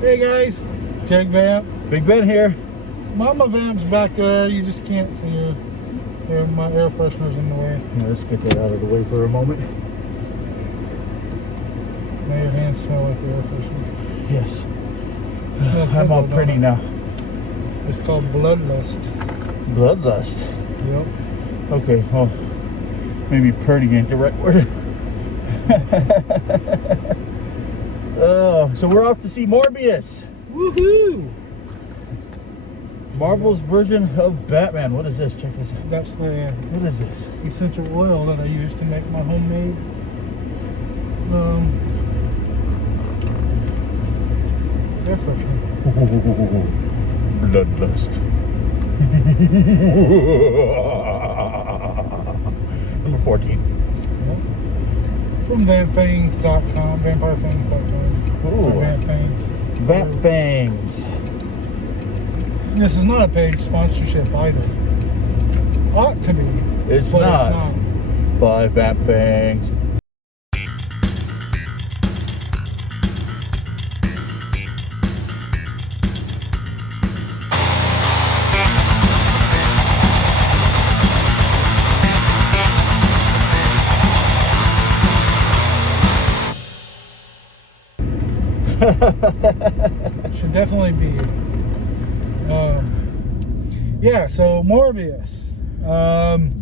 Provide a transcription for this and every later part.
Hey guys, Jake Vamp. Big Ben here. Mama Vamp's back there. You just can't see her. There, my air freshener's in the way. Yeah, let's get that out of the way for a moment. Now your hands smell like the air freshener. Yes. I'm all pretty now. It's called Bloodlust. Bloodlust. Yep. Okay, well, maybe pretty ain't the right word. So we're off to see Morbius. Woohoo! Marvel's version of Batman. What is this? Check this out. That's the What is this? essential oil that I use to make my homemade air freshener. Bloodlust. Number 14. Yep. From vampfangs.com, vampirefangs.com. Ooh. Vamp Fangs. Vamp Fangs. This is not a paid sponsorship either. Ought to be. It's but not. It's not. By Vamp Fangs. Should definitely be. Yeah, so Morbius.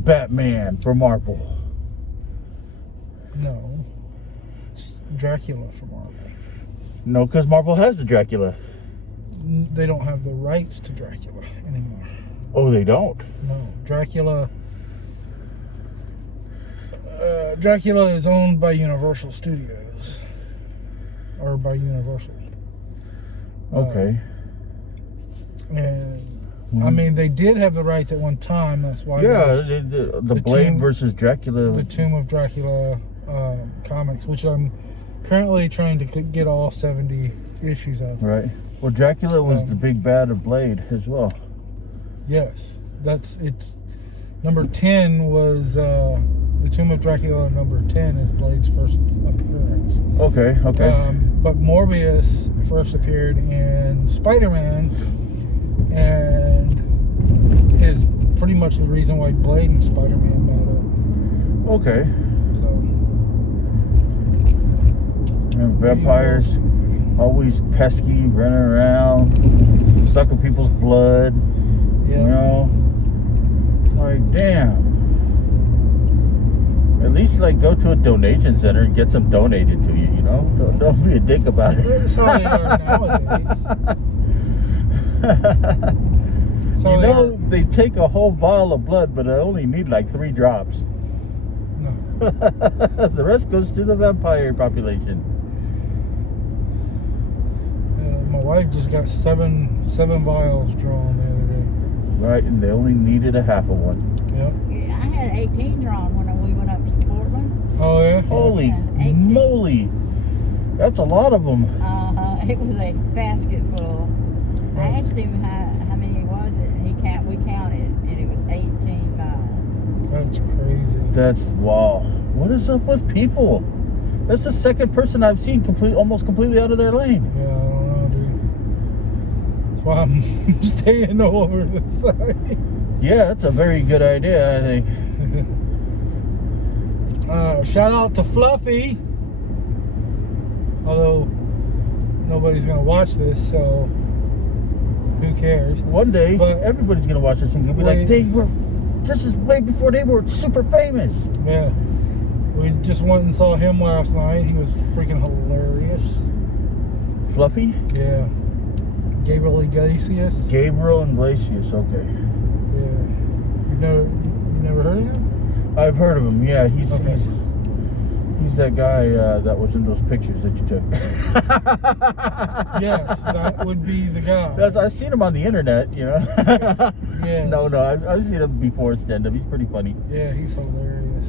Batman for Marvel. No. It's Dracula for Marvel. No, because Marvel has the Dracula. They don't have the rights to Dracula anymore. Oh, they don't? No. Dracula is owned by Universal Studios. Or by Universal. Okay. And I mean, they did have the rights at one time. That's why. Yeah, the Blade versus Dracula. The Tomb of Dracula comics, which I'm currently trying to get all 70 issues of. Right. Well, Dracula was the big bad of Blade as well. Yes, it's number 10 was the Tomb of Dracula. Number 10 is Blade's first appearance. Okay. But Morbius first appeared in Spider-Man, and is pretty much the reason why Blade and Spider-Man met up. Okay. So. And vampires, always pesky, running around, sucking people's blood. Yeah. You know, like damn. At least like go to a donation center and get some donated to you. You know, don't be a dick about it. That's how they are nowadays. So you know, they take a whole vial of blood, but I only need like 3 drops. No. The rest goes to the vampire population. My wife just got seven vials drawn the other day. Right, and they only needed a half of one. Yep. Yeah, I had 18 drawn when we went up to Portland. Oh yeah. Holy Yeah, 18. moly! That's a lot of them. It was a basket full. I asked him how many was it, and we counted, and it was 18 vials. That's crazy. That's wow. What is up with people? That's the second person I've seen almost completely out of their lane. Yeah, I don't know, dude. That's why I'm staying over this side. Yeah, that's a very good idea, I think. Shout out to Fluffy. Although nobody's gonna watch this, so who cares? One day, But everybody's gonna watch this and be like, this is way before they were super famous. Yeah. We just went and saw him last night. He was freaking hilarious. Fluffy? Yeah. Gabriel Iglesias. Gabriel Iglesias, okay. Yeah. You never heard of him? I've heard of him, yeah. He's that guy that was in those pictures that you took. Yes, that would be the guy. I've seen him on the internet, you know. Yes. No, I've seen him before stand-up. He's pretty funny. Yeah, he's hilarious.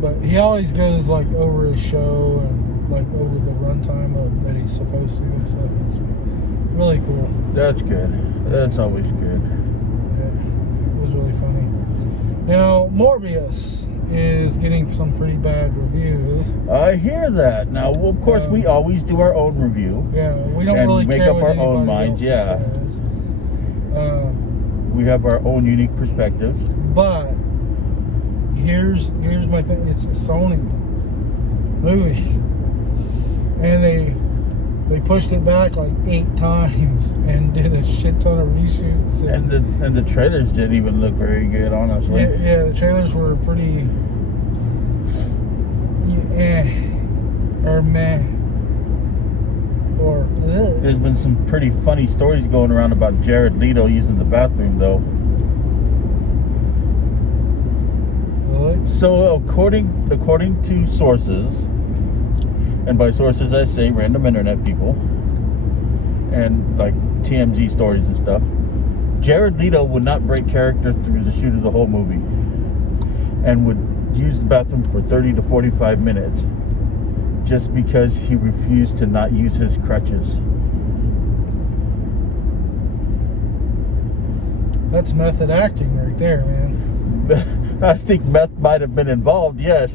But he always goes like over his show and like over the runtime that he's supposed to and stuff. It's really cool. That's good. That's always good. Yeah, it was really funny. Now, Morbius is getting some pretty bad reviews. I hear that. Now, well, of course, we always do our own review. Yeah, we don't and really make care up what our own anybody minds. else Yeah, says. we have our own unique perspectives. But here's my thing. It's a Sony movie, and they pushed it back like 8 times and did a shit ton of reshoots. And the trailers didn't even look very good, honestly. Yeah, the trailers were pretty or meh or ugh. There's been some pretty funny stories going around about Jared Leto using the bathroom, though. Really? So according to sources, and by sources I say random internet people and like TMZ stories and stuff, Jared Leto would not break character through the shoot of the whole movie and would use the bathroom for 30 to 45 minutes just because he refused to not use his crutches. That's method acting right there, man. I think meth might have been involved, yes.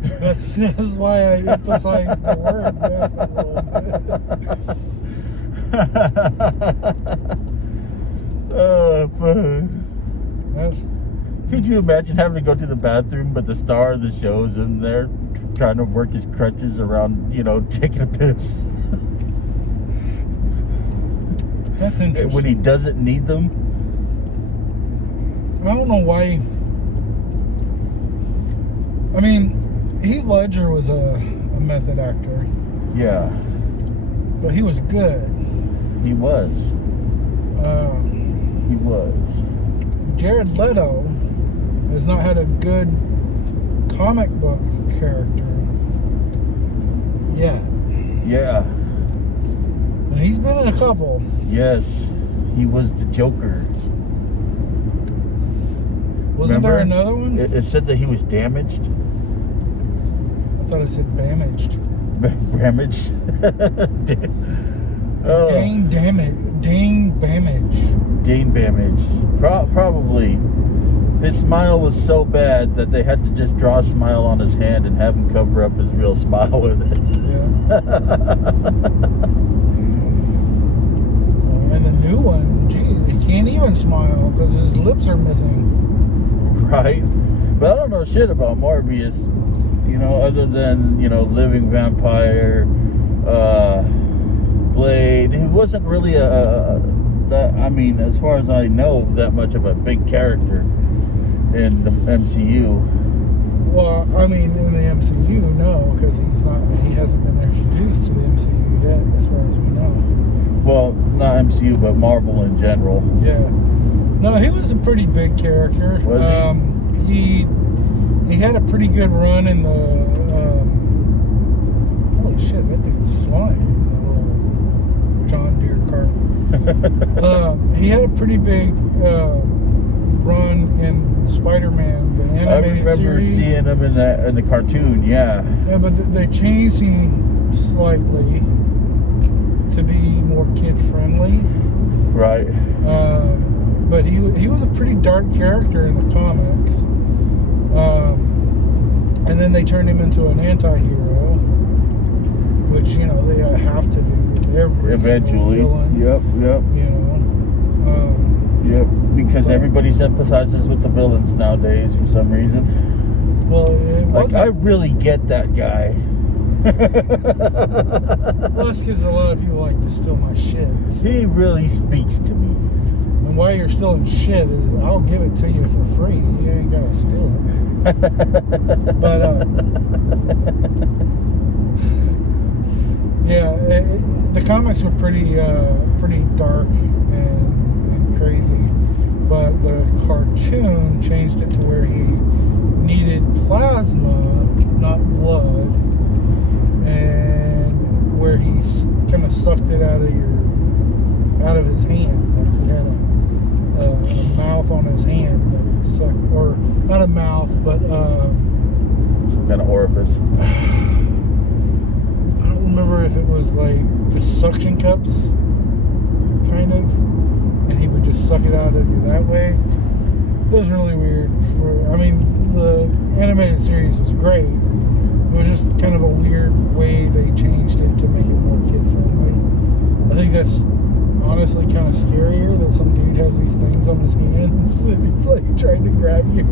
That's why I emphasize the word meth a little bit. Oh, That's could you imagine having to go to the bathroom, but the star of the show is in there trying to work his crutches around, taking a piss? That's interesting. When he doesn't need them? I don't know why. I mean, Heath Ledger was a method actor, Yeah, but he was good. he was. He was. Jared Leto has not had a good comic book character yet. Yeah. And he's been in a couple. Yes. He was the Joker. Wasn't Remember? there another one? It said that he was damaged. I thought it said damaged. Damaged? Oh. Dang damage. Dane damage. Probably. His smile was so bad that they had to just draw a smile on his hand and have him cover up his real smile with it. Yeah. And the new one, gee, he can't even smile because his lips are missing. Right? But I don't know shit about Morbius, other than, living vampire, Blade. He wasn't really as far as I know, that much of a big character in the MCU. Well, I mean, in the MCU, no, because he hasn't been introduced to the MCU yet, as far as we know. Well, not MCU, but Marvel in general. Yeah. No, he was a pretty big character. Was he? He had a pretty good run in the. Holy shit, that dude's flying in that little John Deere cart. He had a pretty big run in Spider-Man, the animated I remember series. seeing him in the cartoon. Yeah. Yeah, but they changed him slightly to be more kid-friendly. Right. But he was a pretty dark character in the comics. And then they turned him into an anti-hero, which, they have to do with every Eventually. villain. Yep. Yep. Because everybody sympathizes with the villains nowadays for some reason. Well, it wasn't. I really get that guy. Well, that's because a lot of people like to steal my shit. He really speaks to me. And while you're stealing shit, I'll give it to you for free. You ain't gotta steal it. But yeah, the comics were pretty dark and crazy. But the cartoon changed it to where he needed plasma, not blood, and where he kind of sucked it out of his hand. Like he had a mouth on his hand that would suck, or not a mouth, but Some kind of orifice. I don't remember if it was like just suction cups, kind of, and he would just suck it out of you that way. was really weird. I mean, the animated series was great. It was just kind of a weird way they changed it to make it more kid friendly. I think that's honestly kind of scarier that some dude has these things on his hands and he's like trying to grab you.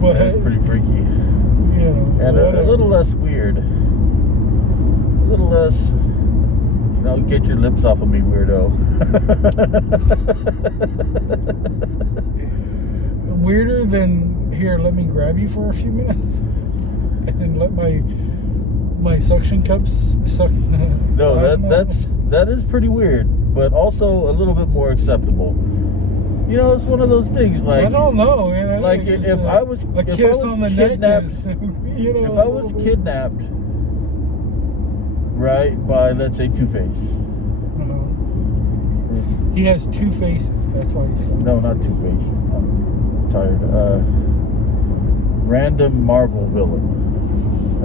But that's pretty freaky. You know, and a little less weird. A little less, you know, get your lips off of me, weirdo. Weirder than, here, let me grab you for a few minutes and let my suction cups suck. No, that is pretty weird, but also a little bit more acceptable. You know, it's one of those things. Like, I don't know. Man. Like if I was a kiss on the neck is, you know, if I was kidnapped, right, by, let's say, Two-Face. He has two faces. That's why he's called. No, not Two-Face. I'm tired. Random Marvel villain.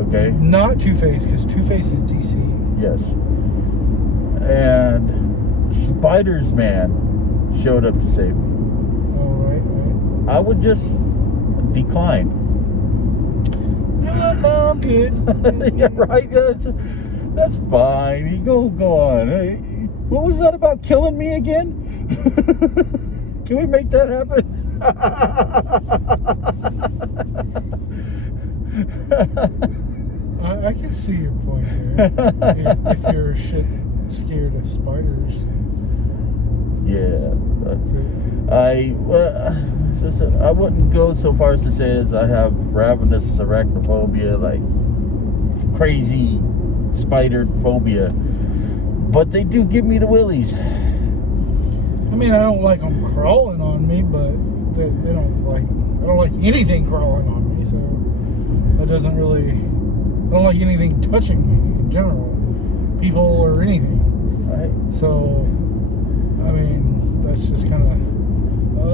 Okay. Not Two-Face, because Two-Face is DC. Yes. And Spider's Man showed up to save me. Oh, right. I would just decline. No, I'm good. Yeah, right. That's fine. You go on. Hey, what was that about killing me again? Can we make that happen? I can see your point there. if you're shit scared of spiders. Yeah. Okay. I wouldn't go so far as to say as I have ravenous arachnophobia, like crazy spider phobia, but they do give me the willies. I mean, I don't like them crawling on me, but they don't like. I don't like anything crawling on me, so that doesn't really. I don't like anything touching me in general, people or anything. Right. So, I mean, that's just kind of.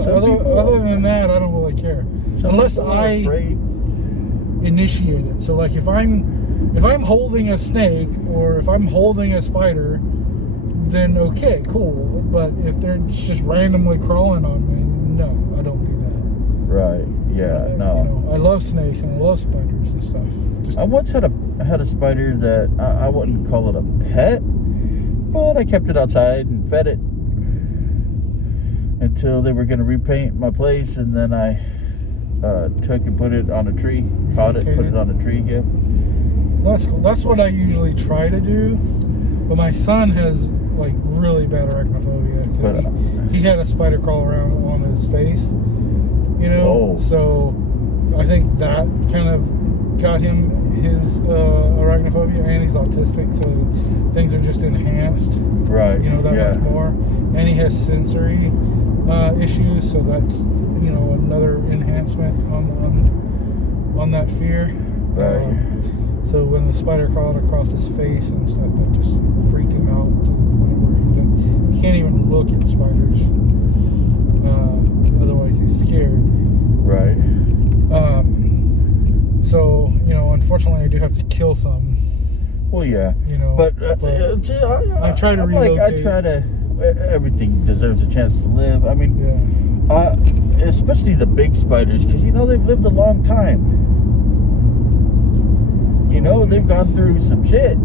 Other than that, I don't really care. Unless I initiate it. So, like, if I'm holding a snake or if I'm holding a spider, then okay, cool. But if they're just randomly crawling on me, no, I don't do that. Right. Yeah. No. You know, I love snakes and I love spiders and stuff. I once had a spider that I wouldn't call it a pet, but I kept it outside and fed it until they were going to repaint my place, and then I took and put it on a tree, caught it, put it on a tree again. That's cool. That's what I usually try to do, but my son has like really bad arachnophobia because he had a spider crawl around on his face, you know. So I think that kind of got him his arachnophobia, and he's autistic, so things are just enhanced, right? You know, that much more. And he has sensory issues, so that's, you know, another enhancement on that fear. Right. So when the spider crawled across his face and stuff, that just freaked him out to the point where he can't even look at spiders. Otherwise, he's scared. Right. So, you know, unfortunately, I do have to kill some. Well, yeah. You know, but I try to relocate. Everything deserves a chance to live. I mean, especially the big spiders, because, you know, they've lived a long time. You know, they've gone through some shit.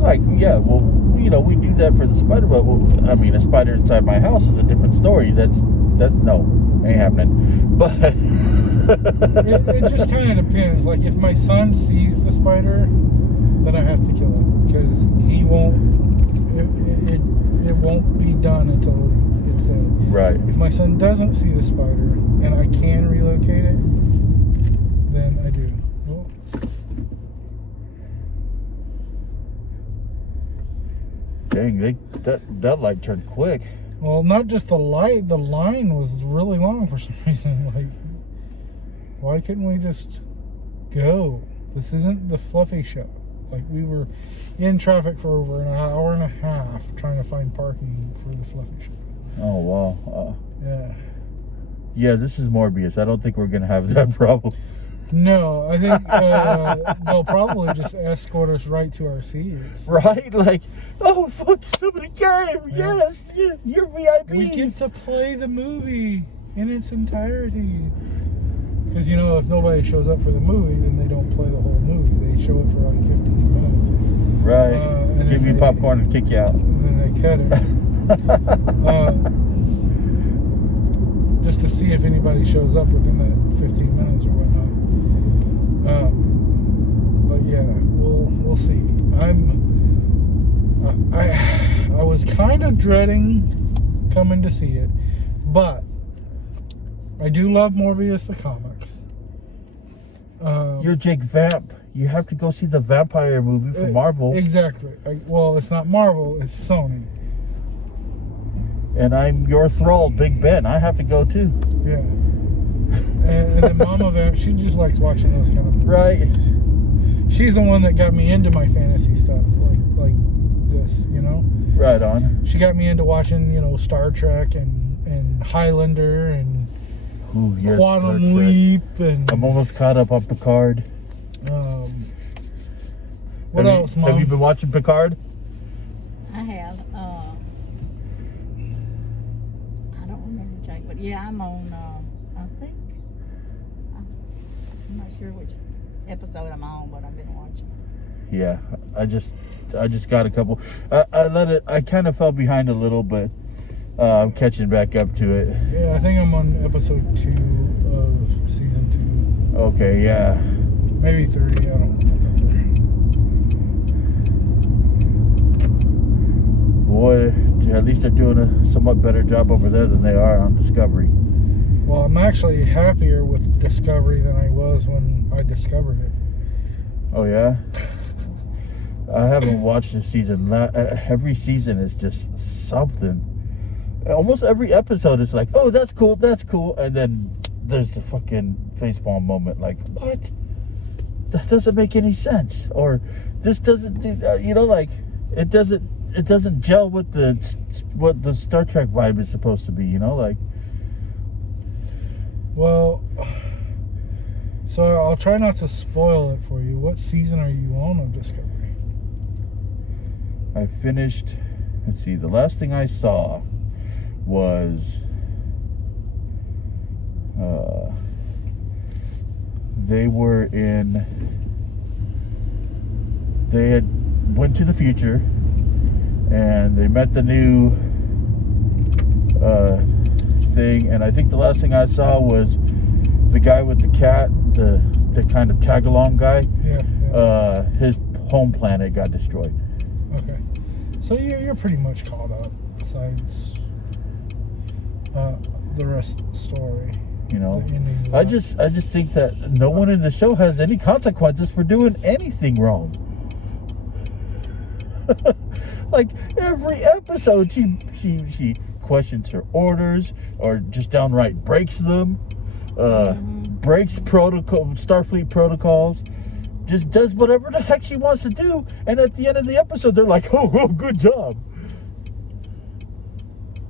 Like, yeah, well, you know, we do that for the spider, but, I mean, a spider inside my house is a different story. No, ain't happening. But it just kind of depends. Like, if my son sees the spider, then I have to kill it, because he won't. It won't be done until it's dead. Right. If my son doesn't see the spider and I can relocate it, then I do. Oh. Dang, that light turned quick. Well, not just the light. The line was really long for some reason. Like, why couldn't we just go? This isn't the Fluffy Show. Like, we were in traffic for over an hour and a half trying to find parking for the Fluffy Show. Oh, wow. Yeah. Yeah, this is Morbius. I don't think we're going to have that problem. No, I think they'll probably just escort us right to our seats. Right? Like, oh, fuck, somebody came. Yeah. Yes, you're VIP. We get to play the movie in its entirety. Because, you know, if nobody shows up for the movie, then they don't play the whole movie. They show it for like 15 minutes. Right. And Give you popcorn and kick you out. And then they cut it. Just to see if anybody shows up within that 15 minutes or whatnot. But yeah, we'll see. I was kind of dreading coming to see it, but I do love Morbius the comics. You're Jake Vamp. You have to go see the vampire movie from Marvel. Exactly. Well, it's not Marvel, it's Sony. And I'm your thrall, Big Ben. I have to go too. Yeah. And then Mama Vamp, she just likes watching those kind of movies. Right. She's the one that got me into my fantasy stuff, like this, you know? Right on. She got me into watching, you know, Star Trek and Highlander and Ooh, yes, Quantum Leap and I'm almost caught up on Picard. what else, Mom? Have you been watching Picard? I have. I don't remember, Jake, but yeah, I'm on. I think I'm not sure which episode I'm on, but I've been watching. Yeah, I just got a couple. I kind of fell behind a little, but I'm catching back up to it. Yeah, I think I'm on episode 2 of season 2. Okay, yeah. Maybe 3, I don't remember. Boy, at least they're doing a somewhat better job over there than they are on Discovery. Well, I'm actually happier with Discovery than I was when I discovered it. Oh, yeah? I haven't watched this season. Every season is just something. Almost every episode is like, oh, that's cool. And then there's the fucking facepalm moment. Like, what? That doesn't make any sense. Or this doesn't do, you know, like, it doesn't gel with what the Star Trek vibe is supposed to be, you know, like. Well, so I'll try not to spoil it for you. What season are you on of Discovery? I finished, let's see, the last thing I saw was they had went to the future and they met the new thing, and I think the last thing I saw was the guy with the cat, the kind of tag-along guy. Yeah. His home planet got destroyed. Okay. So you're pretty much caught up, besides the rest of the story. You know, The ending of I that. just think that no one in the show has any consequences for doing anything wrong. Like every episode, she questions her orders or just downright breaks them. Breaks Starfleet protocols. Just does whatever the heck she wants to do, and at the end of the episode, they're like, "Oh, good job."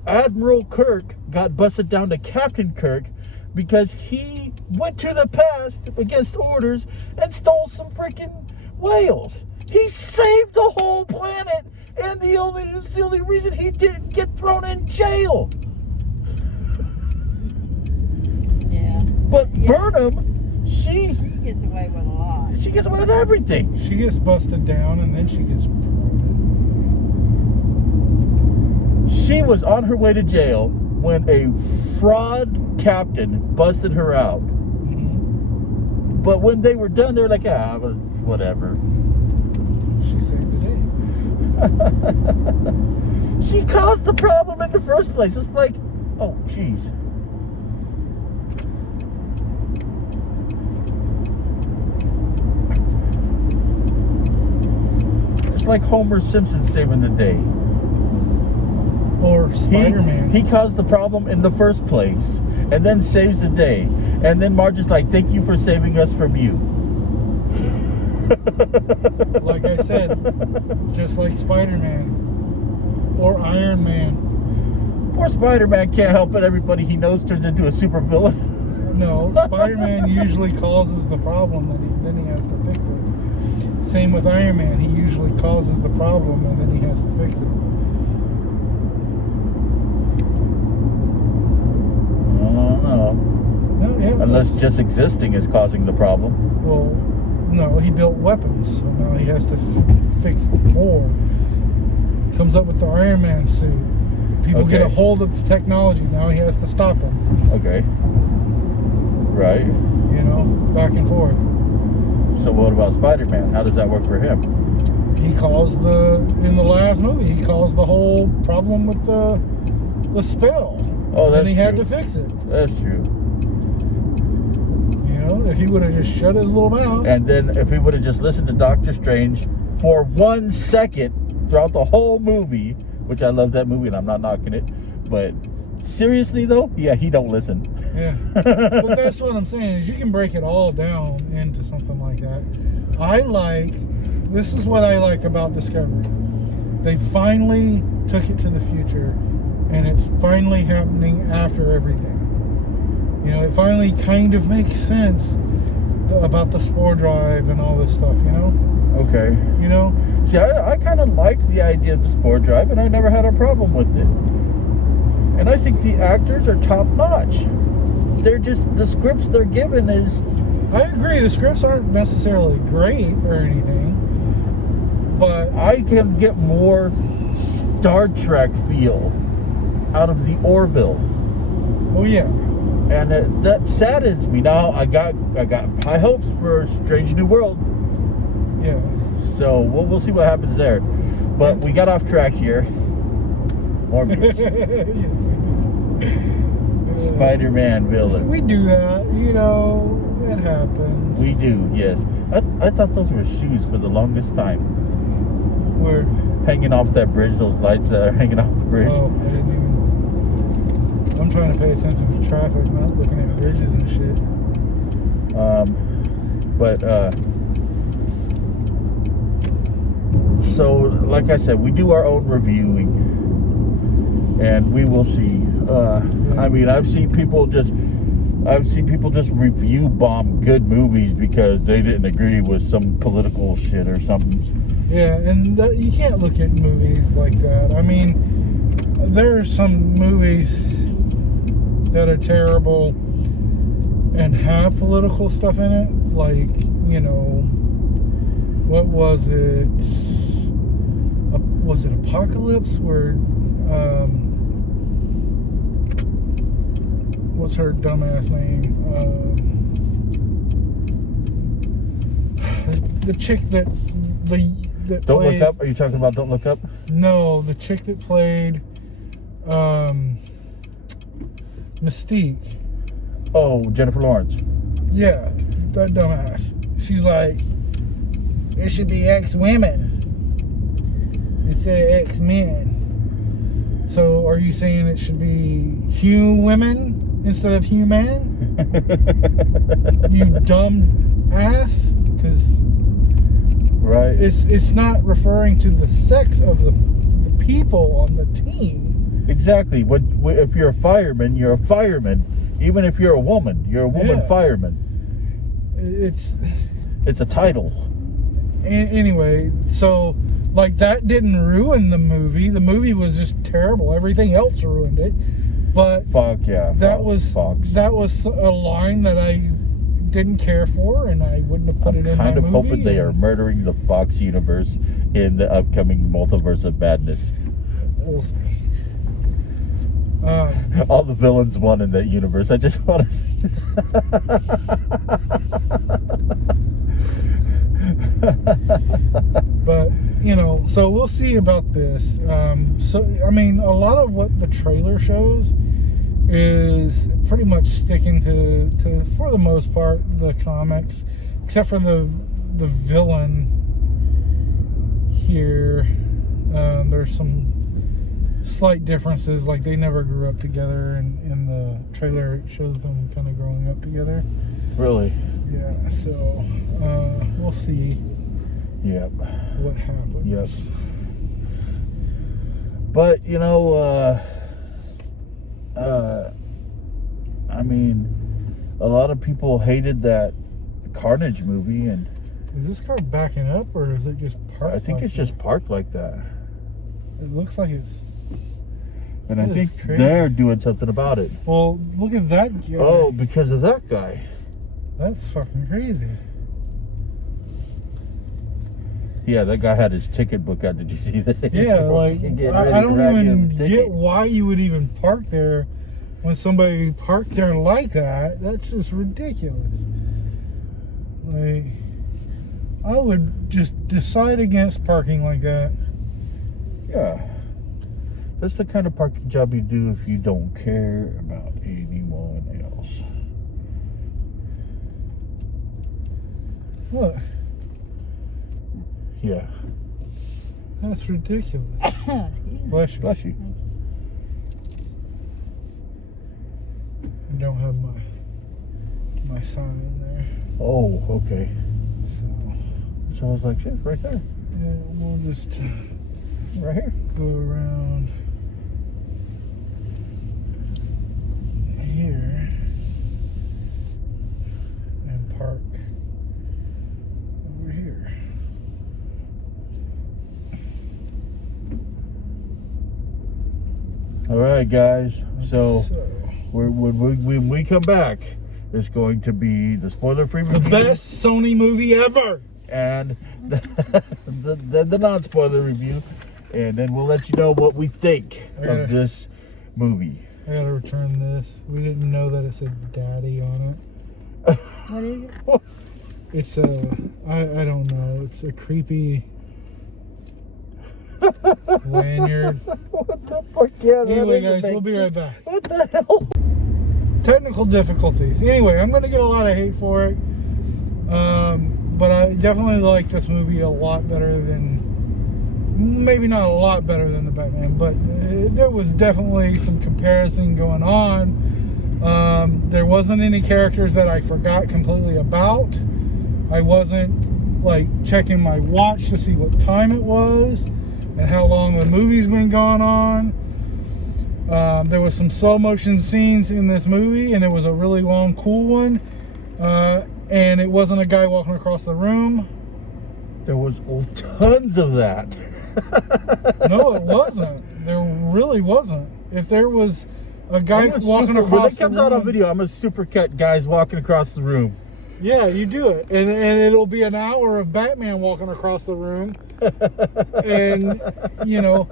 Admiral Kirk got busted down to Captain Kirk because he went to the past against orders and stole some freaking whales. He saved the whole planet, and it's the only reason he didn't get thrown in jail. Yeah. But Burnham, she gets away with a lot. She gets away with everything. She gets busted down and then she gets promoted. She was on her way to jail when a fraud captain busted her out. Mm-hmm. But when they were done, they were like, whatever. She saved the day. She caused the problem in the first place. It's like, oh, jeez. It's like Homer Simpson saving the day. Or Spider-Man. He caused the problem in the first place and then saves the day. And then Marge is like, thank you for saving us from you. Like I said, just like Spider-Man or Iron Man. Poor Spider-Man can't help it. Everybody he knows turns into a supervillain. No, Spider-Man usually causes the problem, then he has to fix it. Same with Iron Man. He usually causes the problem, and then he has to fix it. I don't know. No, yeah. Unless just existing is causing the problem. Well, no, he built weapons, so now he has to fix more. Comes up with the Iron Man suit. People get a hold of the technology. Now he has to stop them. Okay. Right. You know, back and forth. So what about Spider-Man? How does that work for him? He caused in the last movie, he caused the whole problem with the spell. Oh, that's and he true. had to fix it. That's true. You know, if he would have just shut his little mouth. And then if he would have just listened to Doctor Strange for 1 second throughout the whole movie, which I love that movie and I'm not knocking it, but seriously though, yeah, he don't listen. Yeah. But that's what I'm saying, is you can break it all down into something like that. This is what I like about Discovery. They finally took it to the future, and it's finally happening after everything. You know, it finally kind of makes sense about the spore drive and all this stuff, you know? Okay. You know? See, I kind of like the idea of the spore drive, and I never had a problem with it. And I think the actors are top notch. They're just, the scripts they're given is... I agree, the scripts aren't necessarily great or anything, but... I can get more Star Trek feel out of the Orville. Oh, yeah. And that saddens me. Now, I got high hopes for Strange New World. Yeah. So, we'll see what happens there. But we got off track here. Morbius. Yes, we do. Spider-Man villain. We do that, you know, it happens. We do, yes. I thought those were shoes for the longest time. Where? Hanging off that bridge, those lights that are hanging off the bridge. Oh, I didn't even... I'm trying to pay attention to traffic, not looking at bridges and shit. So, like I said, we do our own reviewing. And we will see. I mean, I've seen people just review bomb good movies because they didn't agree with some political shit or something. Yeah, and you can't look at movies like that. I mean, there are some movies that are terrible and have political stuff in it. Like, you know, what was it? Was it Apocalypse? Where, what's her dumbass name? The chick that Don't Look Up? Are you talking about Don't Look Up? No, the chick that played Mystique. Oh, Jennifer Lawrence. Yeah, that dumbass. She's like, it should be X-women instead of X-men. So are you saying it should be women instead of human? You dumb ass? Because right, it's not referring to the sex of the people on the team. Exactly. If you're a fireman, you're a fireman. Even if you're a woman, you're a woman fireman. It's a title. Anyway, so like that didn't ruin the movie. The movie was just terrible. Everything else ruined it. But fuck yeah, that was Fox. That was a line that I didn't care for, and I wouldn't have put it in my movie. I'm kind of hoping they are murdering the Fox universe in the upcoming Multiverse of Madness. We'll see. All the villains won in that universe. I just want to. But you know, so we'll see about this. So I mean, a lot of what the trailer shows is pretty much sticking to for the most part the comics, except for the villain here. There's some slight differences, like they never grew up together, and in the trailer it shows them kind of growing up together. Really? Yeah, so we'll see. Yep. What happens. Yes. But you know, I mean, a lot of people hated that Carnage movie, and Is this car backing up, or is it just parked? I think like it's just parked like that. It looks like it's. And That I is think crazy. they're doing something about it. Well, look at that guy. Oh, because of that guy. That's fucking crazy. Yeah, that guy had his ticket book out. Did you see that? Yeah, like You can get ready I to don't grab you a even ticket. get why you would even park there when somebody parked there like that. That's just ridiculous. Like, I would just decide against parking like that. Yeah. That's the kind of parking job you do if you don't care about anyone else. Look, Yeah. that's ridiculous. Excuse me. Bless you. Bless you. I don't have my sign there. Oh, okay. So, So I was like, shit, right there. yeah, we'll just Right here. go around here and park over here. All right, guys. So when we come back, it's going to be the spoiler-free the review best Sony movie ever. and the non-spoiler review, and then we'll let you know what we think Yeah. of this movie. I gotta return this. We didn't know that it said "Daddy" on it. What is it? It's I don't know. It's a creepy lanyard. What the fuck? Yeah, that Anyway, is a guys, big we'll be thing. right back. What the hell? Technical difficulties. Anyway, I'm gonna get a lot of hate for it, but I definitely like this movie a lot better than, maybe not a lot better than the Batman, but there was definitely some comparison going on. There wasn't any characters that I forgot completely about. I wasn't like checking my watch to see what time it was and how long the movie's been going on. There was some slow motion scenes in this movie, and there was a really long, cool one. And it wasn't a guy walking across the room. There was tons of that. No, it wasn't. There really wasn't. If there was a guy walking across when it the comes room, out on video, I'm a supercut guys walking across the room. yeah, you do it, and it'll be an hour of Batman walking across the room, and you know,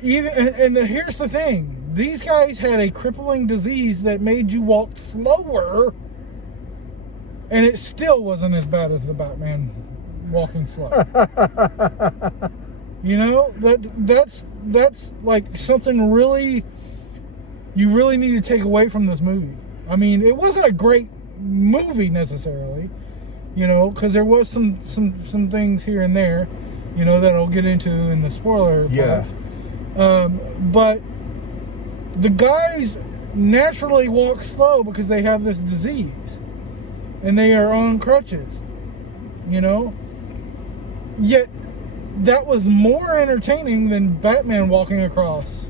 here's the thing: these guys had a crippling disease that made you walk slower, and it still wasn't as bad as the Batman walking slow. You know, that's like something really you really need to take away from this movie. I mean, it wasn't a great movie necessarily, you know, because there was some things here and there, you know, that I'll get into in the spoiler Yeah. part. But the guys naturally walk slow because they have this disease, and they are on crutches, you know. Yet that was more entertaining than Batman walking across,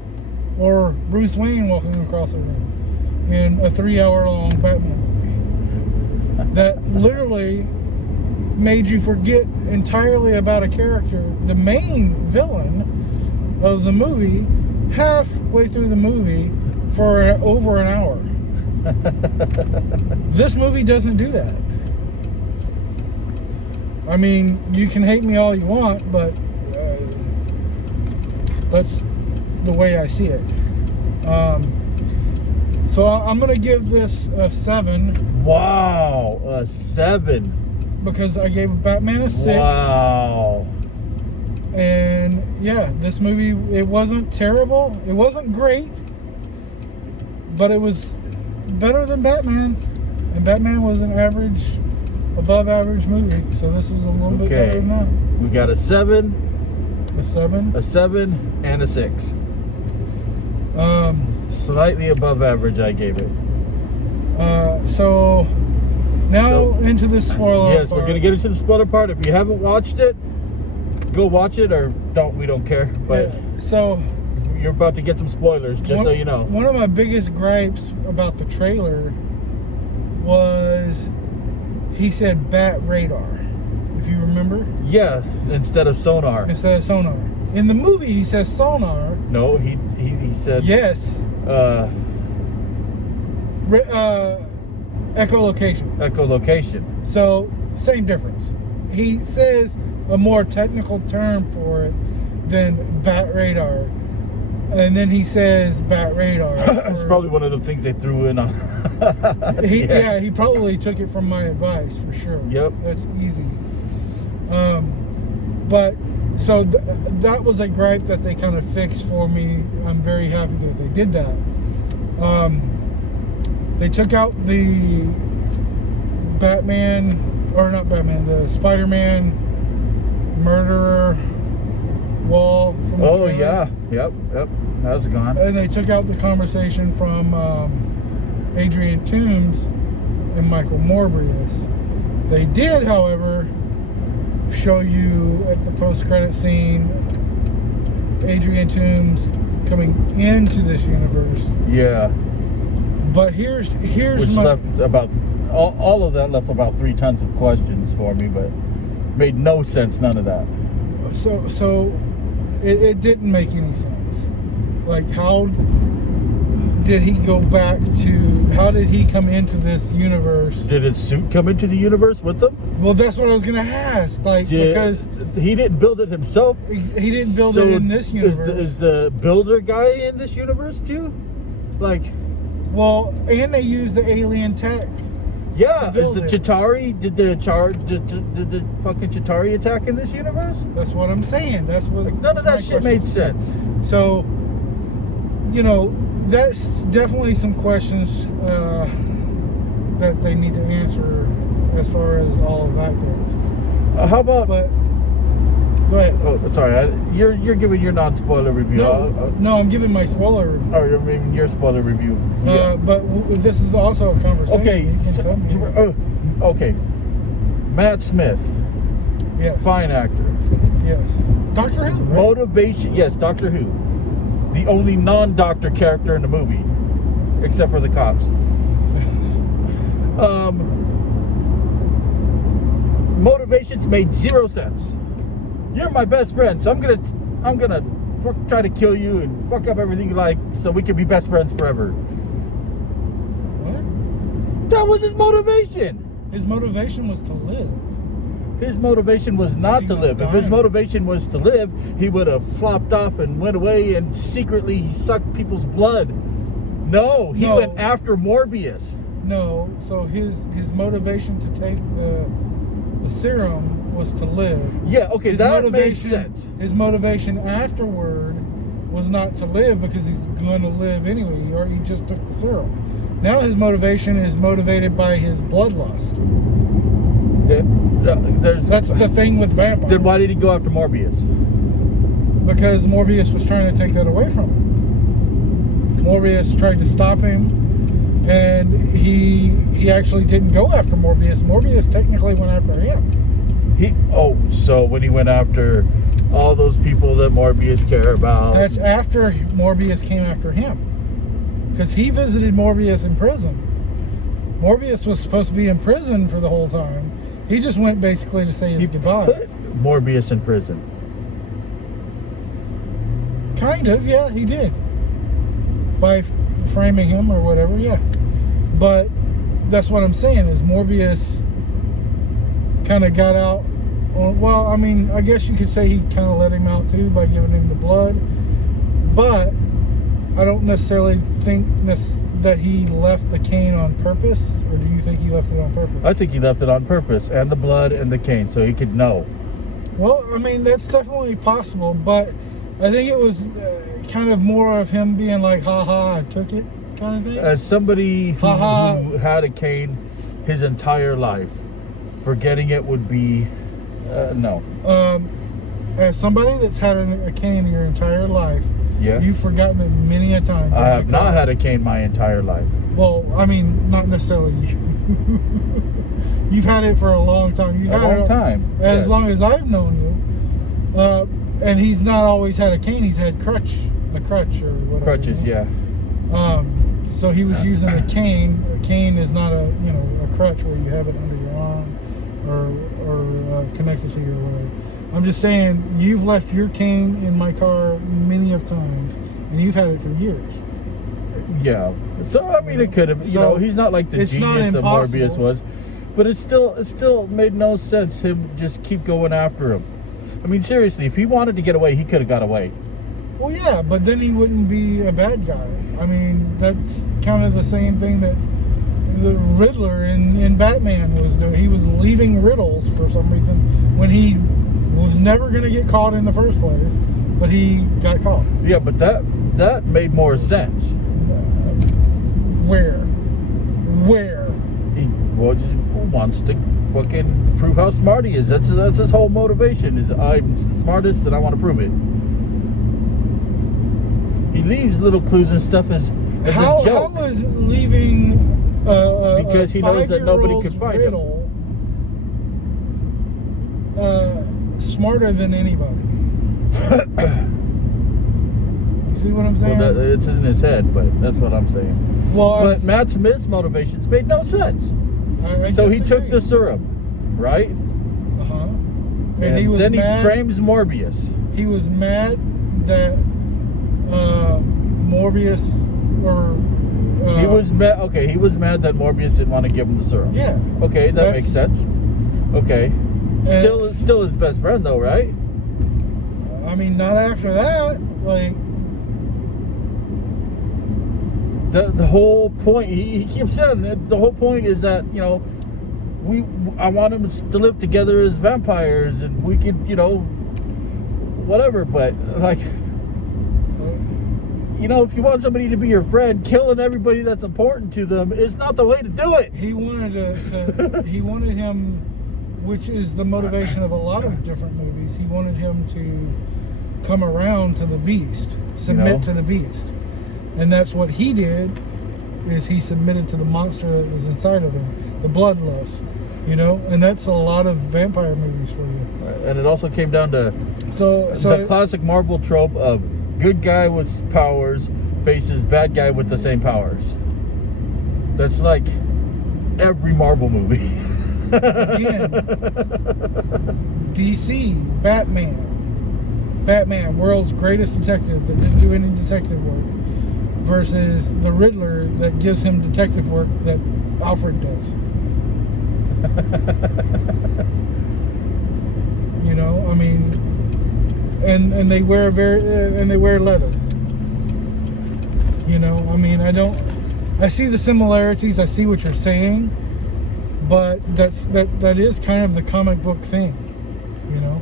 or Bruce Wayne walking across a room in a 3-hour-long Batman movie that literally made you forget entirely about a character, the main villain of the movie, halfway through the movie for over an hour. This movie doesn't do that. I mean, you can hate me all you want, but that's the way I see it. So I'm gonna give this a 7 Wow, a 7. because I gave Batman a 6. Wow. And yeah, this movie, it wasn't terrible. It wasn't great, but it was better than Batman. And Batman was an average, above average movie. So this was a little bit better Okay. than that. We got a 7, A 7. a 7, and a 6. Um, Slightly above average, I gave it. So now into the spoiler Yes, part. we're gonna get into the spoiler part. If you haven't watched it, go watch it, or don't. We don't care. But Yeah, so you're about to get some spoilers, just so you know. One of my biggest gripes about the trailer was he said bat radar, if you remember. Yeah, instead of sonar. Instead of sonar. In the movie, he says sonar. No, he said Yes. Echolocation. Echolocation. So, same difference. He says a more technical term for it than bat radar. And then he says bat radar. That's probably one of the things they threw in on. Yeah, he probably took it from my advice for sure. Yep. That's easy. But so that was a gripe that they kind of fixed for me. I'm very happy that they did that. They took out the Batman, or not Batman, the Spider-Man murderer wall from the trailer. Yeah. Yep. That's gone. And they took out the conversation from Adrian Toomes and Michael Morbius. They did, however, show you at the post-credit scene Adrian Toomes coming into this universe. Yeah. But here's Which left about all of that left about 3 tons of questions for me, but made no sense, none of that. So it didn't make any sense. Like, how did he go back to? How did he come into this universe? Did his suit come into the universe with them? Well, that's what I was gonna ask. Like, because he didn't build it himself. he didn't build it in this universe. Is the builder guy in this universe too? Like, well, and they used the alien tech. yeah, is build the it. Chitauri did the fucking Chitauri attack in this universe? That's what I'm saying. That's what. None of that shit made sense. So, you know, that's definitely some questions that they need to answer as far as all of that goes. How about? But go ahead. Oh, sorry. You're giving your non-spoiler review. No, I'm giving my spoiler review. Oh, you're giving your spoiler review. Yeah. But this is also a conversation. Okay. You can tell me. Okay. Matt Smith, Yes. fine actor. Yes. Doctor Who. Right? Motivation. Yes, Doctor Who. The only non-doctor character in the movie, except for the cops. Motivations made 0 sense. You're my best friend, so I'm gonna try to kill you and fuck up everything you like, so we can be best friends forever. What? That was his motivation. His motivation was to live. His motivation was not to live. If his motivation was to live, he would have flopped off and went away and secretly sucked people's blood. No, he went after Morbius. No, so his motivation to take the serum was to live. Yeah, okay, His that motivation, makes sense. His motivation afterward was not to live because he's going to live anyway. He already just took the serum. Now his motivation is motivated by his bloodlust. That's the thing with vampires. Then why did he go after Morbius? Because Morbius was trying to take that away from him. Morbius tried to stop him, and he actually didn't go after Morbius. Morbius technically went after him. So when he went after all those people that Morbius care about. That's after Morbius came after him. Because he visited Morbius in prison. Morbius was supposed to be in prison for the whole time. He just went basically to say his goodbyes. Put Morbius in prison. Kind of, yeah, he did. By framing him or whatever, yeah. But that's what I'm saying is Morbius kind of got out. Well, I mean, I guess you could say he kind of let him out too by giving him the blood. But I don't necessarily think that he left the cane on purpose, or do you think he left it on purpose? I think he left it on purpose, and the blood and the cane, so he could know. Well, I mean, that's definitely possible, but I think it was kind of more of him being like, ha, I took it, kind of thing. As somebody who had a cane his entire life, forgetting it would be, no. As somebody that's had a cane your entire life, yeah, you've forgotten it many a time. I have not had a cane my entire life. Well, I mean, not necessarily you. You've had it for a long time. You've a had long it time. As long as I've known you. And he's not always had a cane. He's had a crutch or whatever. Crutches, yeah. So he was using a cane cane is not a crutch where you have it under your arm or connected to your leg. I'm just saying, you've left your cane in my car many of times, and you've had it for years. Yeah. So I mean, it could have. He's not like the genius that Morbius was, but it still made no sense him just keep going after him. I mean, seriously, if he wanted to get away, he could have got away. Well, yeah, but then he wouldn't be a bad guy. I mean, that's kind of the same thing that the Riddler in Batman was doing. He was leaving riddles for some reason when he was never going to get caught in the first place, but he got caught. Yeah, but that made more sense. Where? He just wants to fucking prove how smart he is. That's his whole motivation. Is I'm the smartest and I want to prove it. He leaves little clues and stuff as a joke. How was leaving because he knows that nobody could find riddle smarter than anybody? You see what I'm saying? Well, it's in his head, but that's what I'm saying. Well, but Matt Smith's motivations made no sense. So he took the serum, right? And he was then mad. He frames Morbius. He was mad that Morbius he was mad. Okay, he was mad that Morbius didn't want to give him the serum. Yeah. Okay, that makes sense. Okay. Still his best friend though, right? I mean, not after that. Like the whole point. He keeps saying that the whole point is that I want them to live together as vampires, and we could whatever. But like. If you want somebody to be your friend, killing everybody that's important to them is not the way to do it. He wanted he wanted him, which is the motivation of a lot of different movies. He wanted him to come around to the beast, submit to the beast. And that's what he did, is he submitted to the monster that was inside of him, the bloodlust, and that's a lot of vampire movies for you. And it also came down to the classic Marvel trope of good guy with powers faces bad guy with the same powers. That's like every Marvel movie. Again, DC, Batman, world's greatest detective that didn't do any detective work, versus the Riddler that gives him detective work that Alfred does. I mean, and they wear leather. I mean, I see the similarities. I see what you're saying, but that is kind of the comic book thing.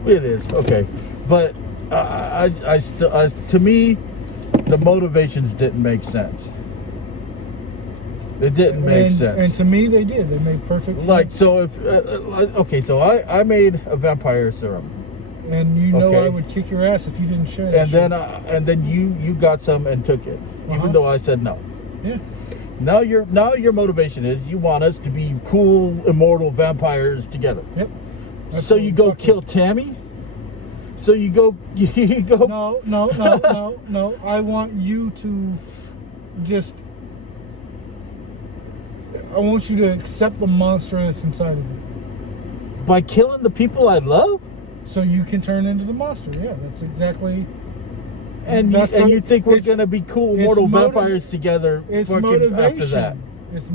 It is okay, but I still to me the motivations didn't make sense. It didn't make sense. And to me, they did. They made perfect sense. Like, so if so I made a vampire serum. And I would kick your ass if you didn't share that. And then you got some and took it, even though I said no. Yeah. Now your motivation is you want us to be cool, immortal vampires together. Yep. So you go kill Tammy. So you go. No. I want you to just. I want you to accept the monster that's inside of you. By killing the people I love. So you can turn into the monster. Yeah, that's exactly. And you think we're gonna be cool, mortal vampires together? It's motivation. After that. It's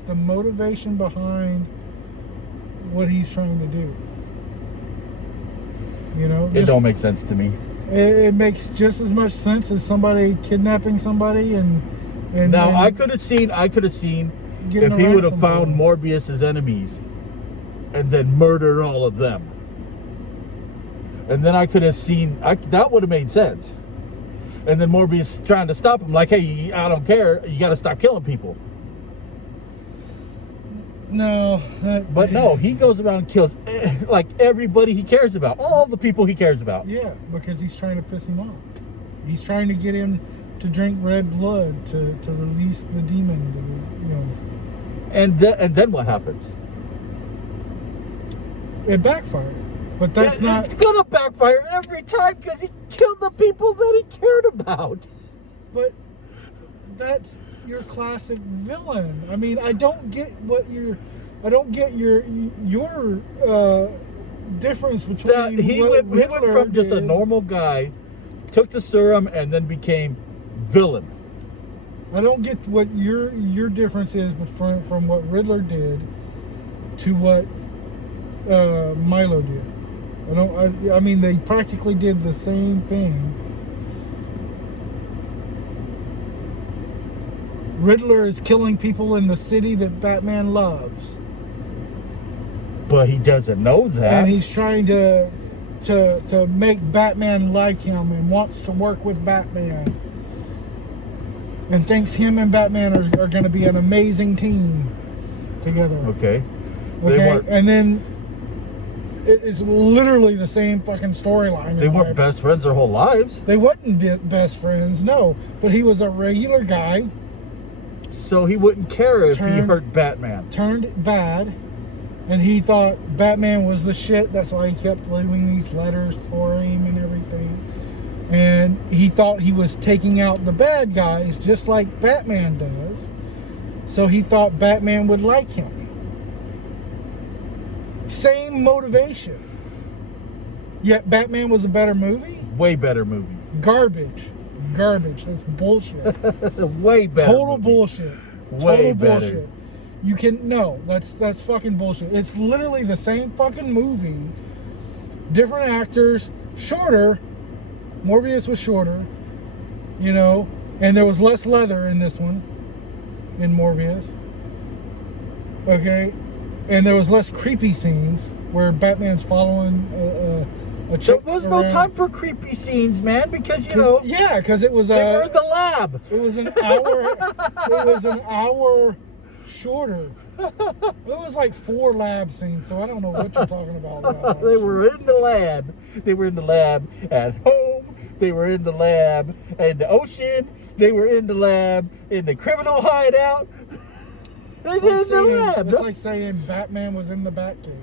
the motivation behind what he's trying to do. It don't make sense to me. It makes just as much sense as somebody kidnapping somebody and now I could have seen if he would have found Morbius's enemies and then murdered all of them. And then I could have seen that would have made sense. And then Morbius trying to stop him, like, hey, I don't care, you got to stop killing people. No, but no, he goes around and kills like everybody he cares about, all the people he cares about. Yeah, because he's trying to piss him off. He's trying to get him to drink red blood to release the demon. And then what happens? It backfired. But that's not. It's gonna backfire every time because he killed the people that he cared about. But that's your classic villain. I mean, I don't get your difference between He what went Riddler from just a did. normal guy, took the serum, and then became villain. I don't get what your difference is from what Riddler did to what Milo did. I mean, they practically did the same thing. Riddler is killing people in the city that Batman loves, But he doesn't know that. and he's trying to make Batman like him and wants to work with Batman, and thinks him and Batman are going to be an amazing team together. Okay. They Okay, weren't. and then it's literally the same fucking storyline. They weren't best friends their whole lives. They wasn't best friends, no. But he was a regular guy, So he wouldn't care if he Turned- hurt Batman. turned bad, and he thought Batman was the shit. That's why he kept leaving these letters for him and everything. And he thought he was taking out the bad guys just like Batman does. So he thought Batman would like him. Same motivation. Yet Batman was a better movie? Way better movie. Garbage. That's bullshit. Way better. Total movie. bullshit. Way Total better. bullshit. You can that's fucking bullshit. It's literally the same fucking movie. Different actors, shorter. Morbius was shorter, and there was less leather in this one, in Morbius. Okay, and there was less creepy scenes where Batman's following a There chick was no around. time for creepy scenes, man, because Yeah, because it was they were in the lab. it was an hour. It was an hour shorter. It was like 4 lab scenes, so I don't know what you're talking about. They were in the lab. They were in the lab at home. They were in the lab in the ocean. They were in the lab in the criminal hideout. They were in the lab. It's like saying Batman was in the Batcave.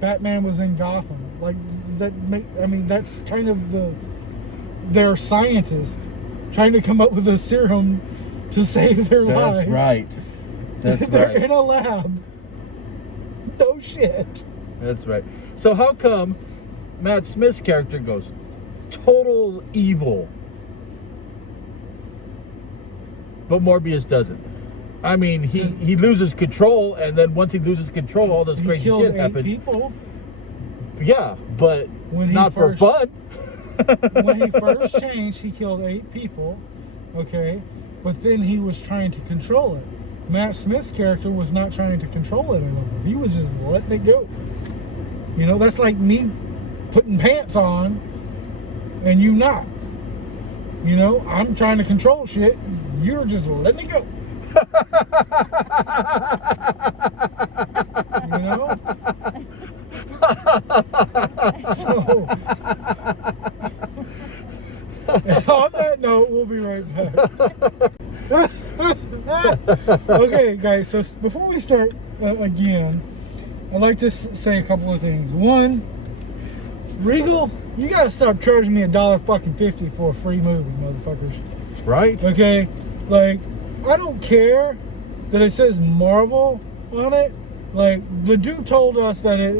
Batman was in Gotham. Like that. That's kind of their scientists trying to come up with a serum to save their lives. That's right. That's They're right. in a lab. No shit. That's right. So how come Matt Smith's character goes total evil, but Morbius doesn't? I mean, he loses control, and then once he loses control, all this He crazy killed shit 8 happens. people Yeah, but When he not for first- fun. when he first changed. He killed 8 people. Okay, but then he was trying to control it. Matt Smith's character was not trying to control it anymore. He was just letting it go. That's like me putting pants on and you not. I'm trying to control shit. You're just letting it go. So, on that note, we'll be right back. Okay, guys, so before we start again, I'd like to say a couple of things. One, Regal, you gotta stop charging me $1.50 for a free movie, motherfuckers. Right? Okay, like I don't care that it says Marvel on it. Like the dude told us that it,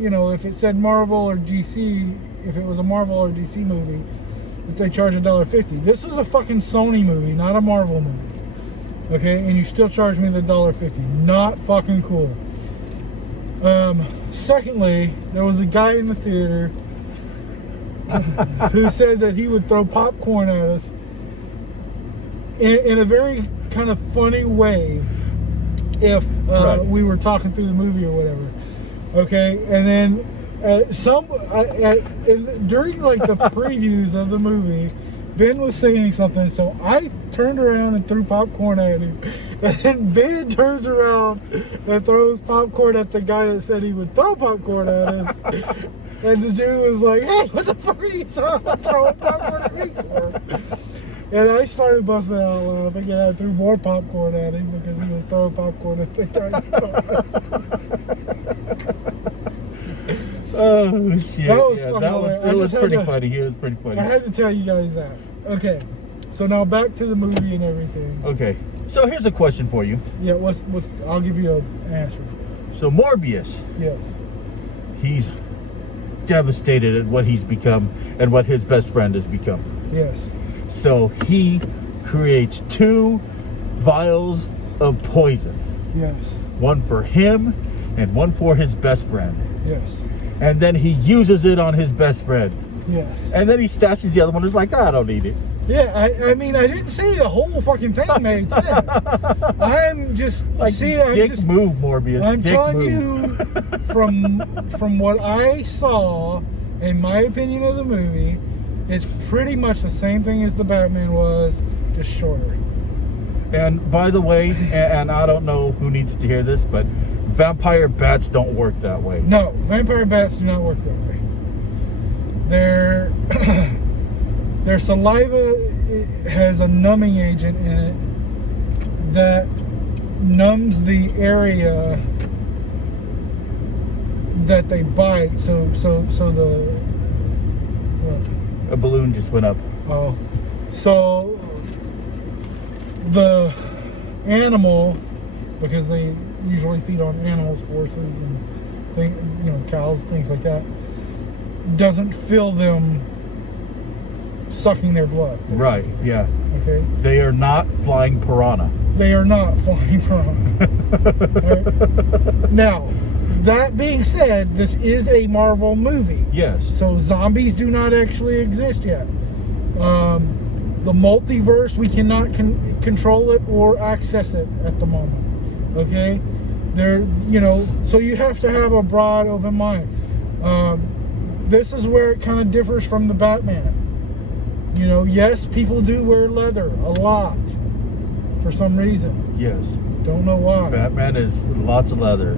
if it said Marvel or DC, if it was a Marvel or DC movie, that they charge $1.50. This is a fucking Sony movie, not a Marvel movie. Okay, and you still charge me the $1.50. Not fucking cool. Secondly, there was a guy in the theater who said that he would throw popcorn at us in a very kind of funny way if Right. we were talking through the movie or whatever. Okay, and then during like the previews of the movie, Ben was saying something, so I turned around and threw popcorn at him, and then Ben turns around and throws popcorn at the guy that said he would throw popcorn at us, and the dude was like, "Hey, what the fuck are you throwing popcorn at me for?" And I started busting out laughing, and I threw more popcorn at him because he was throwing popcorn at the guy. Oh shit! That was yeah, fucking that hilarious. I was just had pretty to- funny. He was pretty funny. I had to tell you guys that. Okay, So now back to the movie and everything. Okay. So here's a question for you. Yeah, I'll give you an answer. So Morbius, Yes. he's devastated at what he's become and what his best friend has become. Yes. So he creates 2 vials of poison. Yes. One for him and one for his best friend. Yes. And then he uses it on his best friend. Yes. And then he stashes the other one. It's like, I don't need it. Yeah, I mean, I didn't say the whole fucking thing made sense. I'm just Move, Morbius. I'm dick telling move. you from what I saw, in my opinion of the movie, it's pretty much the same thing as the Batman was, just shorter. And by the way, and I don't know who needs to hear this, but vampire bats don't work that way. No, vampire bats do not work that way. Their saliva has a numbing agent in it that numbs the area that they bite. So the what? A balloon just went up. Oh, so the animal, because they usually feed on animals, horses and cows, things like that, doesn't feel them sucking their blood. Basically. Right, yeah. Okay. They are not flying piranha. They are not flying piranha. Right? Now, that being said, this is a Marvel movie. Yes. So zombies do not actually exist yet. The multiverse, we cannot control it or access it at the moment. Okay? So you have to have a broad open mind. This is where it kind of differs from the Batman. Yes, people do wear leather a lot for some reason. Yes. Don't know why. Batman is lots of leather.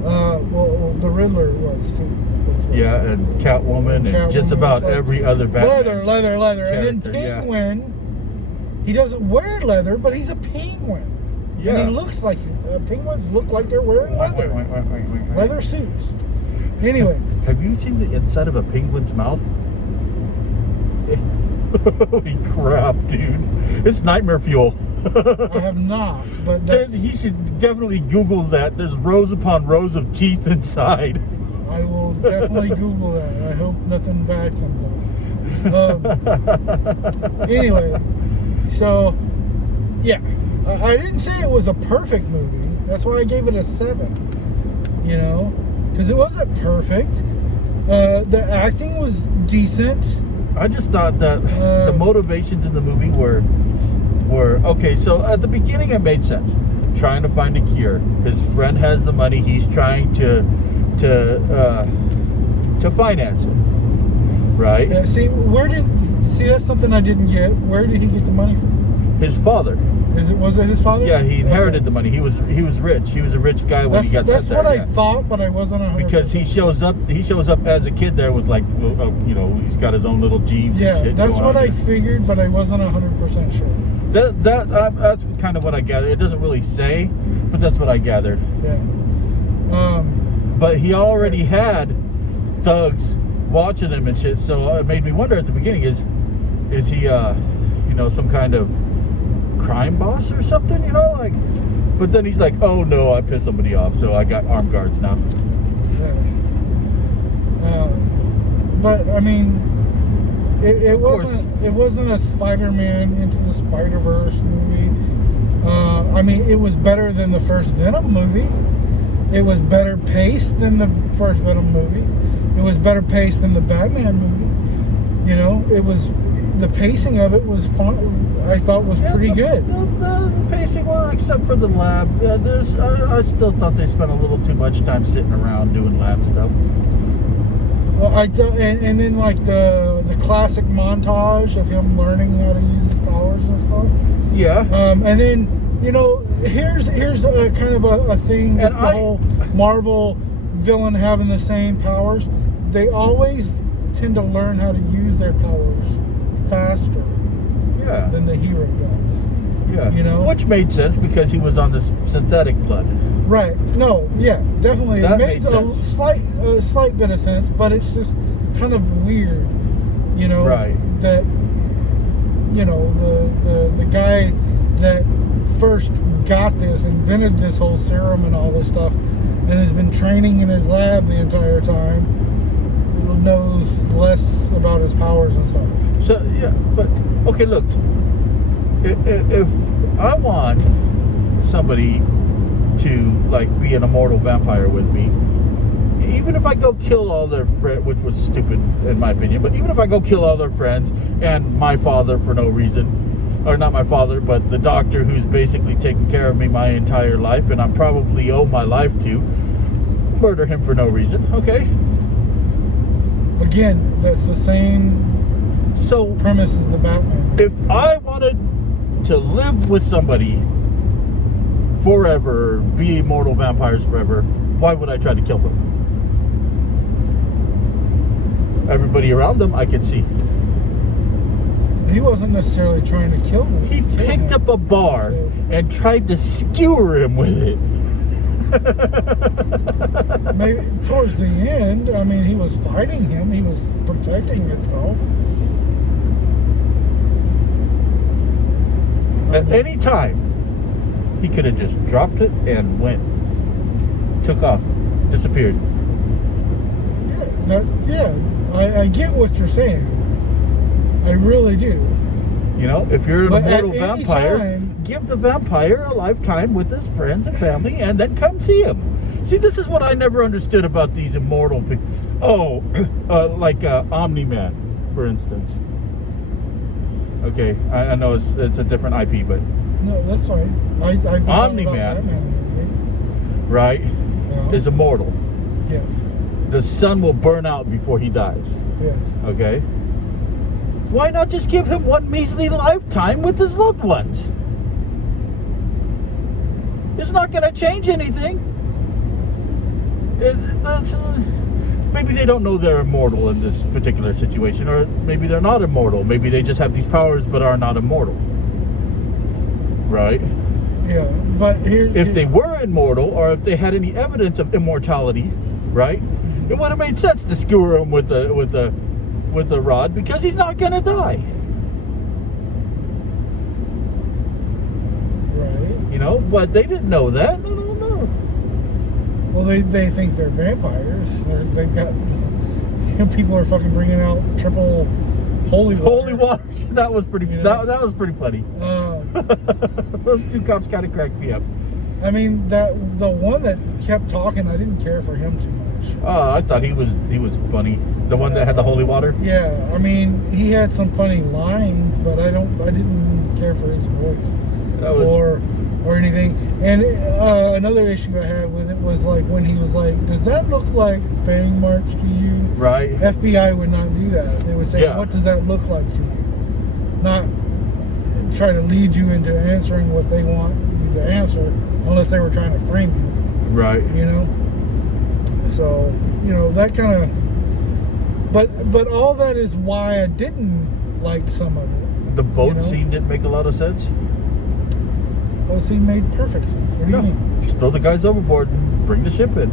Well, the Riddler was too. That's right. Yeah, and Catwoman and just about every other Batman. Leather. And then Penguin, he doesn't wear leather, but he's a penguin. Yeah. And he looks like penguins look like they're wearing leather. Leather suits. Anyway. Have you seen the inside of a penguin's mouth? Holy crap, dude. It's nightmare fuel. I have not, but you should definitely Google that. There's rows upon rows of teeth inside. I will definitely Google that. I hope nothing bad comes up. Anyway, so yeah, I didn't say it was a perfect movie. That's why I gave it a 7. Because it wasn't perfect. The acting was decent. I just thought that the motivations in the movie were okay. So at the beginning, it made sense. Trying to find a cure. His friend has the money. He's trying to finance it. Right? Yeah. See, that's something I didn't get. Where did he get the money from? His father. Was it his father? Yeah, he inherited the money. He was rich. He was a rich guy when he got sent there. That's what I thought, but I wasn't 100%. Because he shows up as a kid there with he's got his own little Jeeves and shit. That's what I figured, but I wasn't 100% sure. That's kind of what I gathered. It doesn't really say, but that's what I gathered. Yeah. But he already had thugs watching him and shit, so it made me wonder at the beginning, is he some kind of crime boss or something, but then he's like, oh no, I pissed somebody off, so I got armed guards now. Yeah. But I mean, it wasn't a Spider-Man Into the Spider-Verse movie. I mean, it was better than the first Venom movie. It was better paced than the first Venom movie. It was better paced than the Batman movie. It was, the pacing of it was fun. I thought was pretty good. The pacing, well, except for the lab. I still thought they spent a little too much time sitting around doing lab stuff. Well, I thought, and then like the classic montage of him learning how to use his powers and stuff. Yeah. And then here's a kind of a thing with the whole Marvel villain having the same powers. They always tend to learn how to use their powers faster. Yeah. Than the hero does. Yeah. Which made sense because he was on this synthetic blood. Right. No. Yeah. Definitely. That it made sense. a slight bit of sense, but it's just kind of weird. Right. That you know, the guy that first got this, invented this whole serum and all this stuff, and has been training in his lab the entire time, knows less about his powers and stuff. So yeah, but okay, look. If I want somebody to like be an immortal vampire with me, even if I go kill all their friends, which was stupid in my opinion, but even if I go kill all their friends and my father for no reason, or not my father, but the doctor who's basically taken care of me my entire life and I probably owe my life to, murder him for no reason, okay? Again, that's the same premise as the Batman. If I wanted to live with somebody forever, be immortal vampires forever, why would I try to kill them? Everybody around them I could see. He wasn't necessarily trying to kill him. He picked up a bar and tried to skewer him with it. Maybe towards the end, I mean, he was fighting him. He was protecting himself. At any time, he could have just dropped it and went. Took off. Disappeared. Yeah, I get what you're saying. I really do. You know, if you're an But immortal at any vampire, time- give the vampire a lifetime with his friends and family and then come see him. See, this is what I never understood about these immortal people. Oh, like Omni-Man, for instance. Okay, I know it's a different IP, but... No, that's fine. Omni-Man, right, is immortal. Yes. The sun will burn out before he dies. Yes. Okay? Why not just give him one measly lifetime with his loved ones? It's not going to change anything. Maybe they don't know they're immortal in this particular situation, or maybe they're not immortal. Maybe they just have these powers but are not immortal. Right? Yeah, but if they were immortal, or if they had any evidence of immortality, right? It would have made sense to skewer him with a rod, because he's not gonna die. Right. You know, but they didn't know that. No. Well, they think they're vampires. They've got people are fucking bringing out triple holy water. Holy water. That was pretty. You know? That was pretty funny. Those two cops kind of cracked me up. I mean, the one that kept talking, I didn't care for him too much. Oh, I thought he was funny. The one that had the holy water. Yeah, I mean, he had some funny lines, but I didn't care for his voice or anything. And another issue I had with it was like when he was like, "Does that look like fang marks to you?" Right. FBI would not do that. They would say, Yeah. "What does that look like to you?" Not try to lead you into answering what they want you to answer, unless they were trying to frame you. Right. You know. So that kind of. But all that is why I didn't like some of it. The boat scene didn't make a lot of sense. Boat scene made perfect sense. What do you mean? Just throw the guys overboard and bring the ship in.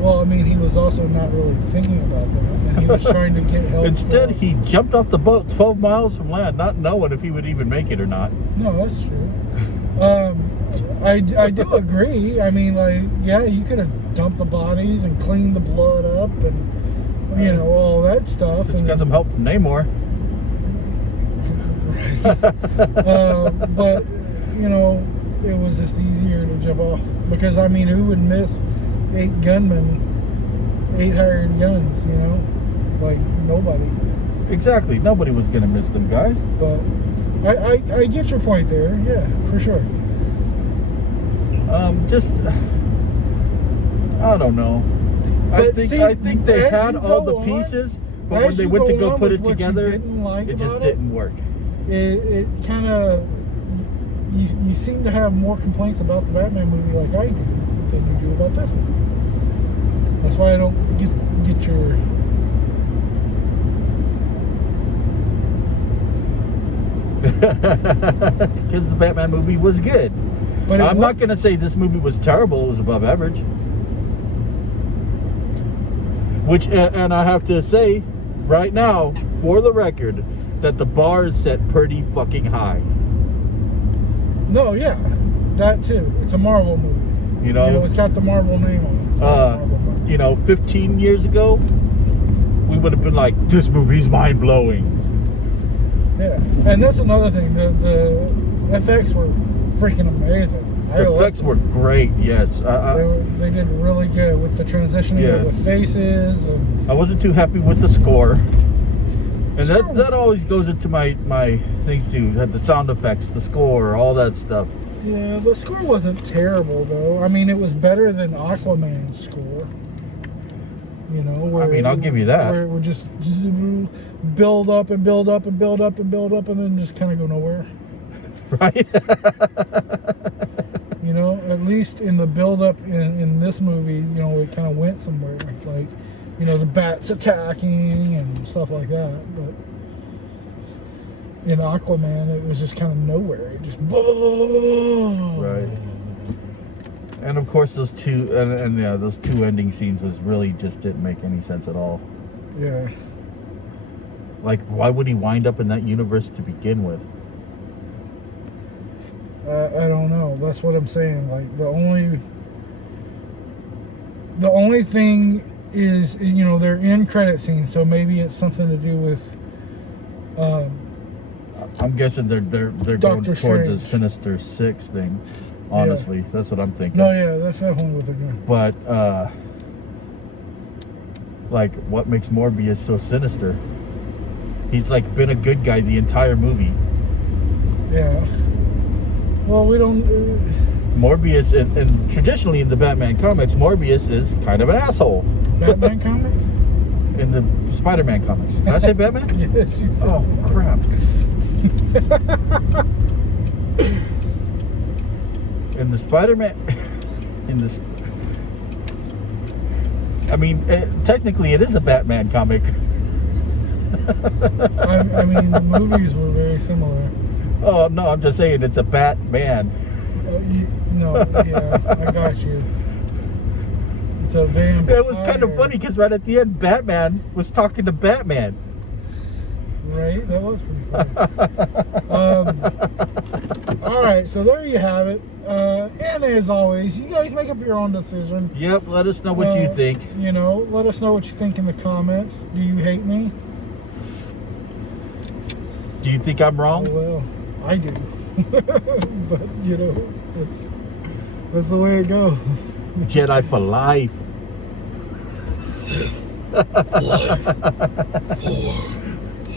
Well, I mean, he was also not really thinking about that, and he was trying to get help. Instead, he jumped off the boat 12 miles from land, not knowing if he would even make it or not. No, that's true. I do agree. I mean, like, yeah, you could have dumped the bodies and cleaned the blood up and all that stuff. Just and got some help from Namor. But it was just easier to jump off, because I mean, who would miss 8 hired guns? Like nobody. Exactly, nobody was gonna miss them guys. But I get your point there. Yeah, for sure. I don't know. I think they had all the pieces, but when they went to go put it together, it just didn't work. It kind of you seem to have more complaints about the Batman movie like I do than you do about this one. That's why I don't get your. Because the Batman movie was good. But I'm not going to say this movie was terrible. It was above average. Which, and I have to say, right now, for the record, that the bar is set pretty fucking high. No, yeah, that too. It's a Marvel movie. You know, it's got the Marvel name on it. It's not a Marvel movie. 15 years ago, we would have been like, this movie's mind blowing. Yeah, and that's another thing. The FX were freaking amazing. The effects were great. Yes, they did really good with the transitioning of the faces. And I wasn't too happy with the score, and that always goes into my things too. The sound effects, the score, all that stuff. Yeah, the score wasn't terrible though. I mean, it was better than Aquaman's score. I'll give you that. Where it would just build up and build up and build up and build up and then just kind of go nowhere. Right. At least in the build up in this movie, it kind of went somewhere. Like, the bats attacking and stuff like that. But in Aquaman, it was just kind of nowhere. It just right. And of course, those two those two ending scenes was really just didn't make any sense at all. Yeah. Like, why would he wind up in that universe to begin with? I don't know. That's what I'm saying. Like, the only thing is, they're in credit scenes, so maybe it's something to do with. I'm guessing they're going towards a Sinister Six thing. Honestly, that's what I'm thinking. No, yeah, that's definitely what they're doing. But like, what makes Morbius so sinister? He's like been a good guy the entire movie. Yeah. Well, we don't. Morbius, and traditionally in the Batman comics, Morbius is kind of an asshole. Batman comics? In the Spider-Man comics. Did I say Batman? Yes, you said. Oh, crap. In the Spider-Man... technically it is a Batman comic. I mean, the movies were very similar. Oh, no, I'm just saying it's a Batman. I got you. It's a vampire. It was kind of funny because right at the end, Batman was talking to Batman. Right? That was pretty funny. All right, so there you have it. And as always, you guys make up your own decision. Yep, let us know what you think. Let us know what you think in the comments. Do you hate me? Do you think I'm wrong? Oh, well, I do. But, that's the way it goes. Jedi for life. Sith life for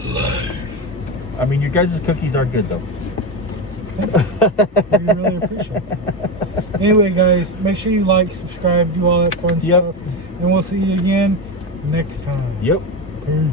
life. I mean, your guys' cookies are good, though. We really appreciate it. Anyway, guys, make sure you like, subscribe, do all that fun stuff. And we'll see you again next time. Yep. Peace.